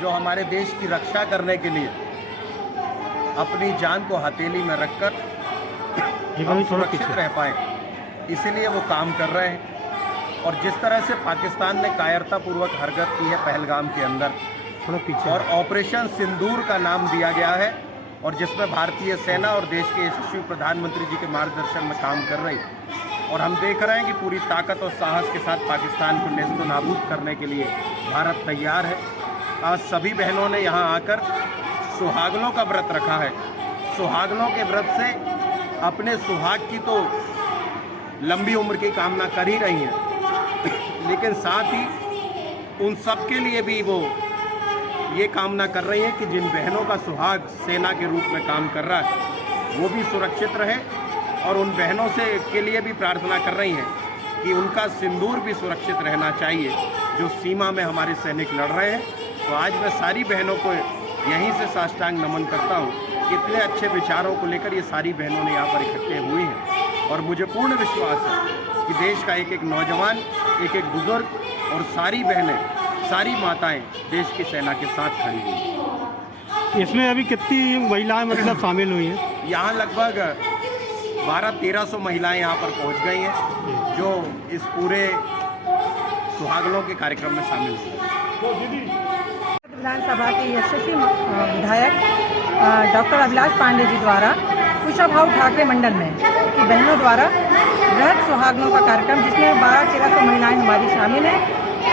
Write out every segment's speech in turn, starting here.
जो हमारे देश की रक्षा करने के लिए अपनी जान को हथेली में रखकर हम सुरक्षित रह पाएँ, इसीलिए वो काम कर रहे हैं। और जिस तरह से पाकिस्तान ने कायरतापूर्वक हरकत की है पहलगाम के अंदर, और ऑपरेशन सिंदूर का नाम दिया गया है, और जिसमें भारतीय सेना और देश के यशस्वी प्रधानमंत्री जी के मार्गदर्शन में काम कर रही, और हम देख रहे हैं कि पूरी ताकत और साहस के साथ पाकिस्तान को नेस्तो नाबूद करने के लिए भारत तैयार है। आज सभी बहनों ने यहाँ आकर सुहागनों का व्रत रखा है। सुहागनों के व्रत से अपने सुहाग की तो लंबी उम्र की कामना कर ही रही हैं, लेकिन साथ ही उन सब के लिए भी वो ये कामना कर रही हैं कि जिन बहनों का सुहाग सेना के रूप में काम कर रहा है वो भी सुरक्षित रहे, और उन बहनों से के लिए भी प्रार्थना कर रही हैं कि उनका सिंदूर भी सुरक्षित रहना चाहिए जो सीमा में हमारे सैनिक लड़ रहे हैं। तो आज मैं सारी बहनों को यहीं से साष्टांग नमन करता हूँ कि इतने अच्छे विचारों को लेकर ये सारी बहनों ने यहाँ पर इकट्ठे हुई हैं, और मुझे पूर्ण विश्वास है कि देश का एक एक नौजवान, एक एक बुजुर्ग और सारी बहनें, सारी माताएं देश की सेना के साथ खड़ी हुई। इसमें अभी कितनी महिलाएं मतलब शामिल हुई हैं? यहाँ लगभग 1200-1300 महिलाएं यहाँ पर पहुँच गई हैं, जो इस पूरे सुहागनों के कार्यक्रम में शामिल हुई। विधानसभा के यशस्वी विधायक डॉक्टर अभिलाष पांडे जी द्वारा कुशाभाऊ ठाकरे मंडल में की बहनों द्वारा वृहद सुहागनों का कार्यक्रम, जिसमें 1200-1300 महिलाएं हमारी शामिल हैं,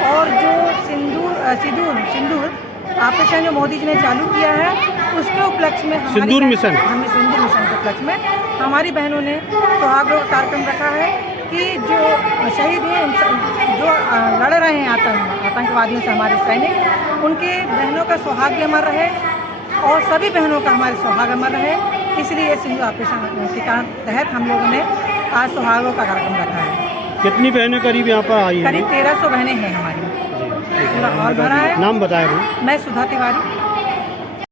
और जो सिंदूर ऑपरेशन जो मोदी जी ने चालू किया है उसके उपलक्ष्य में सिंदूर मिशन के उपलक्ष्य में हमारी बहनों ने सुहागनों का कार्यक्रम रखा है कि जो शहीद हैं, जो लड़ रहे हैं आतंकवादियों से हमारे सैनिक, उनके बहनों का सौभाग्य अमर रहे और सभी बहनों का हमारे सौभाग्य अमर रहे। इसलिए सिंदूर ऑपरेशन के तहत हम लोगों ने आज सुहागों का कार्यक्रम रखा है। कितनी बहनें करीब यहाँ पर आई हैं? करीब 1300 बहनें हैं हमारी। पूरा हॉल भरा है। नाम बताएं। मैं सुधा तिवारी।